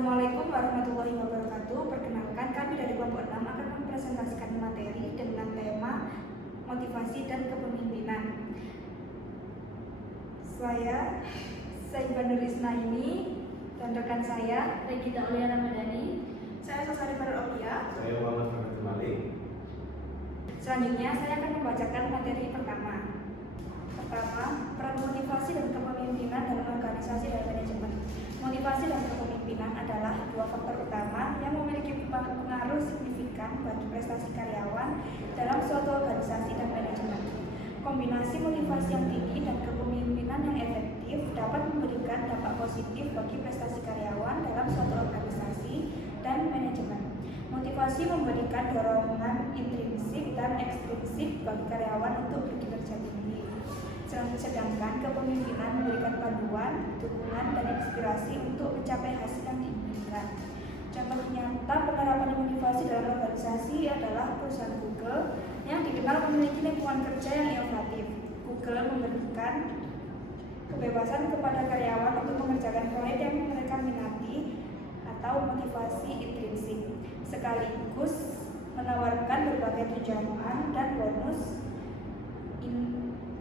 Assalamualaikum warahmatullahi wabarakatuh. Perkenalkan, kami dari kelompok 6 akan mempresentasikan materi dengan tema motivasi dan kepemimpinan. Saya Saiba Nurisna ini dan rekan saya Regita Aulia Ramadhani. Saya Sasari Farul-Okia. Saya Muhammad Farid Malik. Selanjutnya saya akan membacakan materi pertama. Pertama, peran motivasi dan kepemimpinan dalam organisasi dan manajemen. Motivasi dan kepemimpinan adalah dua faktor utama yang memiliki pengaruh signifikan bagi prestasi karyawan dalam suatu organisasi dan manajemen. Kombinasi motivasi yang tinggi dan kepemimpinan yang efektif dapat memberikan dampak positif bagi prestasi karyawan dalam suatu organisasi dan manajemen. Motivasi memberikan dorongan intrinsik dan ekstrinsik bagi karyawan untuk berkinerja tinggi. Sedangkan kepemimpinan memberikan panduan, dukungan, dan inspirasi untuk mencapai hasil yang diinginkan. Contoh nyata penerapan motivasi dalam organisasi adalah perusahaan Google yang dikenal memiliki lingkungan kerja yang inovatif. Google memberikan kebebasan kepada karyawan untuk mengerjakan proyek yang mereka minati atau motivasi intrinsik, sekaligus menawarkan berbagai tunjangan dan bonus.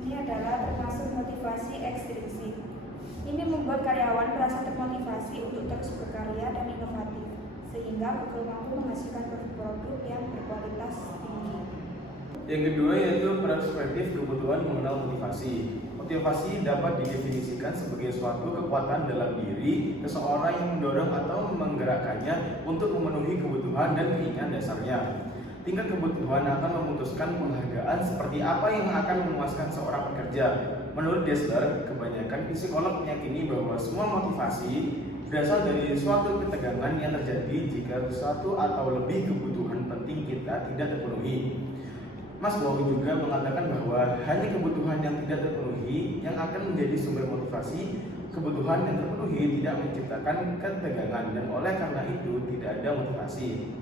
Ini adalah termasuk motivasi ekstrinsik. Ini membuat karyawan merasa termotivasi untuk terus berkarya dan inovatif, sehingga Google mampu menghasilkan produk-produk yang berkualitas tinggi. Yang kedua yaitu perspektif kebutuhan mengenal motivasi. Motivasi dapat didefinisikan sebagai suatu kekuatan dalam diri seseorang yang mendorong atau menggerakkannya untuk memenuhi kebutuhan dan keinginan dasarnya. Tingkat kebutuhan akan memutuskan penghargaan seperti apa yang akan memuaskan seorang pekerja. Menurut Dessler, kebanyakan psikolog meyakini bahwa semua motivasi berasal dari suatu ketegangan yang terjadi jika satu atau lebih kebutuhan penting kita tidak terpenuhi. Maslow juga mengatakan bahwa hanya kebutuhan yang tidak terpenuhi yang akan menjadi sumber motivasi. Kebutuhan yang terpenuhi tidak menciptakan ketegangan dan oleh karena itu tidak ada motivasi.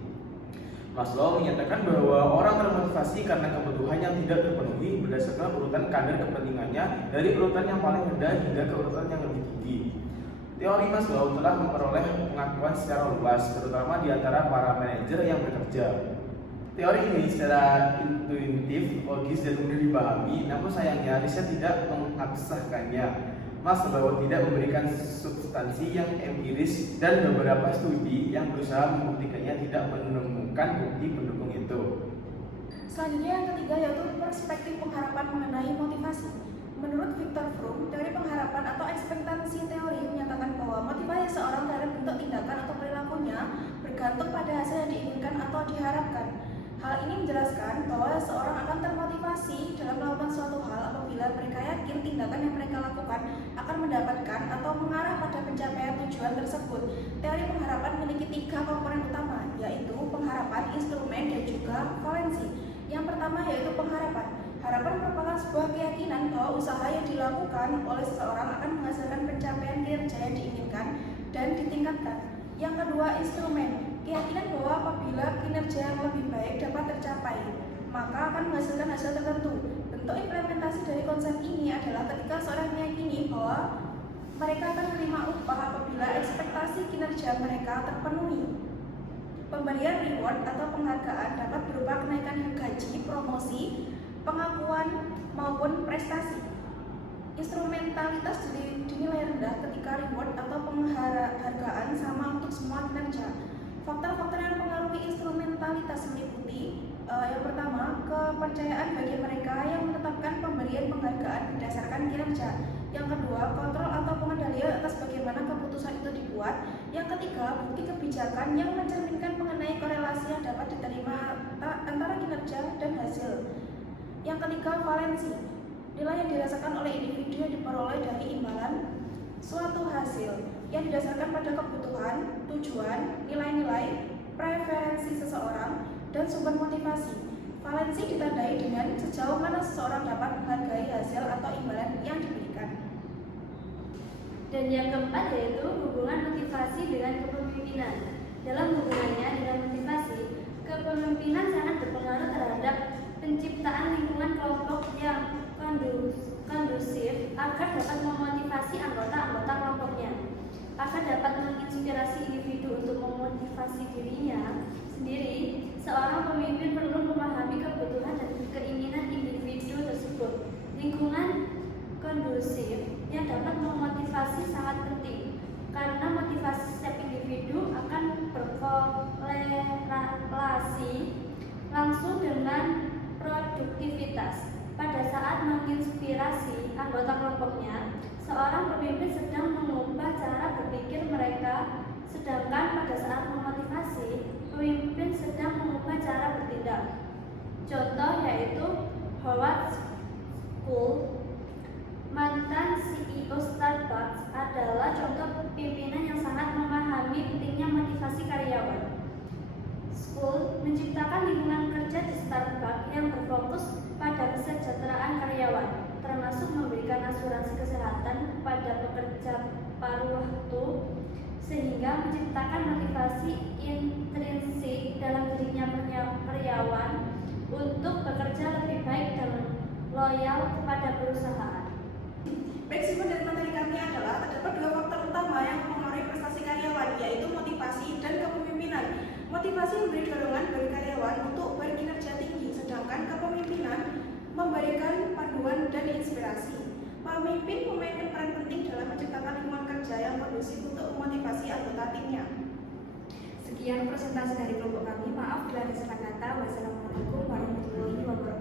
Maslow menyatakan bahwa orang termotivasi karena kebutuhan yang tidak terpenuhi berdasarkan urutan kadar kepentingannya dari urutan yang paling rendah hingga ke urutan yang lebih tinggi. Teori Maslow telah memperoleh pengakuan secara luas, terutama di antara para manajer yang bekerja. Teori ini secara intuitif, logis, dan mudah dipahami, namun sayangnya riset tidak mengabsahkannya. Maslow tidak memberikan substansi yang empiris dan beberapa studi yang berusaha membuktikannya tidak menemukan bukti pendukung itu. Selanjutnya yang ketiga yaitu perspektif pengharapan mengenai motivasi. Menurut Viktor Fromm, teori pengharapan atau ekspektasi teori menyatakan bahwa motivasi seorang dalam bentuk tindakan atau perilakunya bergantung pada hasil yang diinginkan atau diharapkan. Hal ini menjelaskan bahwa seseorang akan termotivasi dalam melakukan suatu hal apabila mereka yakin tindakan yang mereka lakukan akan mendapatkan atau mengarah pada pencapaian tujuan tersebut. Teori pengharapan memiliki 3 komponen utama, yaitu pengharapan, instrumen, dan juga valensi. Yang pertama yaitu pengharapan. Harapan merupakan sebuah keyakinan bahwa usaha yang dilakukan oleh seseorang akan menghasilkan pencapaian kinerja yang diinginkan dan ditingkatkan. Yang kedua, instrumen. Keyakinan bahwa apabila kinerja yang lebih baik dapat tercapai, maka akan menghasilkan hasil tertentu. Bentuk implementasi dari konsep ini adalah ketika seorang meyakini bahwa mereka akan menerima upah apabila ekspektasi kinerja mereka terpenuhi. Pemberian reward atau penghargaan dapat berupa kenaikan gaji, promosi, pengakuan, maupun prestasi. Instrumentalitas dinilai rendah ketika reward atau penghargaan sama untuk semua kinerja. Faktor-faktor yang mempengaruhi instrumentalitas meliputi yang pertama, kepercayaan bagi mereka yang menetapkan pemberian penghargaan berdasarkan kinerja. Yang kedua, kontrol atau pengendalian atas bagaimana keputusan itu dibuat. Yang ketiga, bukti kebijakan yang mencerminkan mengenai korelasi yang dapat diterima antara kinerja dan hasil. Yang ketiga, valensi. Nilai yang dirasakan oleh individu yang diperoleh dari imbalan suatu hasil yang didasarkan pada kebutuhan, tujuan, nilai-nilai, preferensi seseorang, dan sumber motivasi. Valensi ditandai dengan sejauh mana seseorang dapat menghargai hasil atau imbalan yang diberikan. Dan yang keempat yaitu hubungan motivasi dengan kepemimpinan. Dalam hubungannya dengan motivasi, kepemimpinan sangat berpengaruh terhadap penciptaan lingkungan kelompok yang kondusif agar dapat memotivasi anggota-anggota kelompoknya, agar dapat menginspirasi individu memotivasi dirinya sendiri, seorang pemimpin perlu memahami kebutuhan dan keinginan individu tersebut. Lingkungan kondusif yang dapat memotivasi sangat penting, karena motivasi setiap individu akan berkorelasi langsung dengan produktivitas. Pada saat menginspirasi anggota kelompoknya, seorang pemimpin sedang mengubah cara berpikir mereka, sedangkan pada saat memotivasi, pemimpin sedang mengubah cara bertindak. Contoh yaitu Howard Schultz, mantan CEO Starbucks, adalah contoh pimpinan yang sangat memahami pentingnya motivasi karyawan. Schultz menciptakan lingkungan kerja di Starbucks yang berfokus pada kesejahteraan karyawan, termasuk memberikan asuransi kesehatan kepada pekerja paruh waktu, sehingga menciptakan motivasi intrinsik dalam dirinya karyawan untuk bekerja lebih baik dan loyal kepada perusahaan. Prinsip dari materi kami adalah terdapat dua faktor utama yang mempengaruhi prestasi karyawan, yaitu motivasi dan kepemimpinan. Motivasi memberi dorongan bagi karyawan untuk berkinerja tinggi, sedangkan kepemimpinan memberikan panduan dan inspirasi. Pemimpin memainkan peran penting dalam menciptakan lingkungan kerja yang kondusif untuk memotivasi anggota timnya. Sekian presentasi dari kelompok kami. Maaf bila ada salah kata. Wassalamualaikum warahmatullahi wabarakatuh.